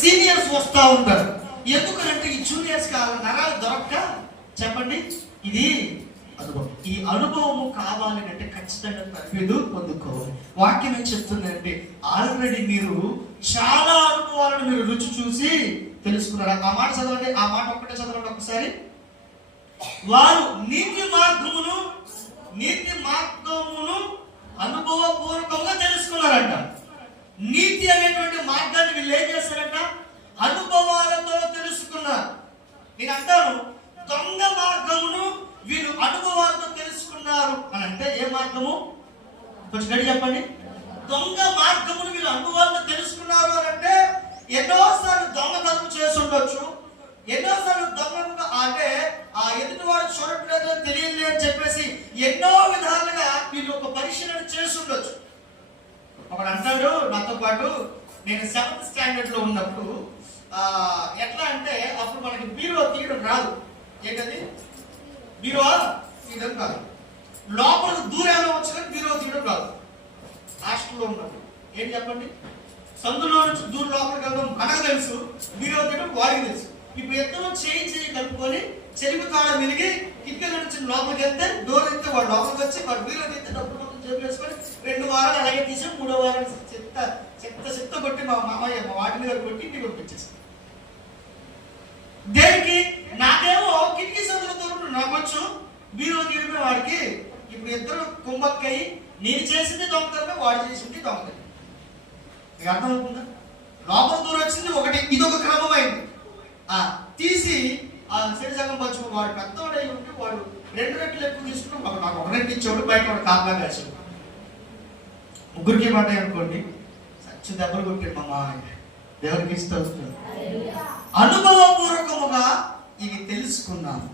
Seniors వస్తూ ఉంటారు. ఎందుకంటే ఈ జూనియర్స్ నరాలు దొరక్క చెప్పండి, ఇది అనుభవం. ఈ అనుభవము కావాలి అంటే ఖచ్చితంగా తరబేదు పొందుకోవాలి. వాక్యం ఏం చెప్తుందంటే ఆల్రెడీ మీరు చాలా అనుభవాలను మీరు రుచి చూసి తెలుసుకున్నారు. ఆ మాట చదవండి, ఆ మాట ఒక్కటే చదవండి ఒకసారి. వారు నీతి మార్గమును అనుభవపూర్వకంగా తెలుసుకున్నారంట. నీతి అనేటువంటి మార్గాన్ని వీళ్ళు ఏం చేస్తారంట? అనుభవాలతో తెలుసుకున్నారు. నేను అంటాను, దొంగ మార్గమును వీళ్ళు అనుభవాలతో తెలుసుకున్నారు అని అంటే ఏ మార్గము? కొంచెం గడి చెప్పండి. దొంగ మార్గమును వీళ్ళు అనుభవాలతో తెలుసుకున్నారు అని అంటే ఎన్నోసార్లు దొంగతనం చేసి ఉండొచ్చు, ఎన్నోసార్లు దొంగ అంటే ఆ ఎదుటివాడు చూడట్లేదు తెలియదు అని చెప్పేసి ఎన్నో విధాలుగా వీళ్ళు ఒక పరిశీలన చేసి ఉండొచ్చు. ఒకడు అంటాడు నాతో పాటు, నేను 7th స్టాండర్డ్ లో ఉన్నప్పుడు ఎట్లా అంటే అప్పుడు మనకి బీరో తీయడం రాదు. ఏంటది? బీరో తీయడం కాదు, లోపలికి దూరంలో వచ్చు కానీ బీరో తీయడం రాదు. హాస్టల్లో ఉన్నప్పుడు ఏం చెప్పండి, సందులో నుంచి దూరం లోపలికి వెళ్ళడం మనకు తెలుసు, బీరో తీయడం వాడికి తెలుసు. ఇప్పుడు ఎత్తలో చేయి కలుపుకొని చెరుపు తాళం వెలిగి కిటికీల నుంచి లోపలికి వెళ్తే డోర్ ఎత్తే వాడు లోపలికి వచ్చి వాడు బీరో తీస్తే డబ్బులు చేతులు వేసుకొని 2 వారాలు అలాగే తీసి 3వ వారం చెత్త కొట్టి మా మామయ్య మా వాటి మీద కొట్టి ఇంటికి పంపించేసి. దేనికి? నాకేమో కిటికీ సందులతో నాకొచ్చు, బీరో తీయడమే వాడికి. ఇప్పుడు ఇద్దరు కుంభక్కయి, నేను చేసింది దొంగతనమే, వాడు చేసింది దొంగతనం. మీకు అర్థమవుతుందా? లోపల దూరం వచ్చింది ఒకటి, ఇదొక క్రమం అయింది. తీసి ఆ శరీరంగం పంచుకుని వాడు పెద్దవాడై ఉంటే వాడు 2 రెట్లు ఎక్కువ తీసుకుని నాకు 1 రెట్లు ఇచ్చేవాడు, బయట వాడు కాపలా కాసేవాడు. ముగ్గురికి పడ్డాయి అనుకోండి, సచ్చు దెబ్బలు కొట్టాడు మా మామయ్య. దేవునికి ఇష్టం. అనుభవపూర్వకముగా ఇవి తెలుసుకున్నాను.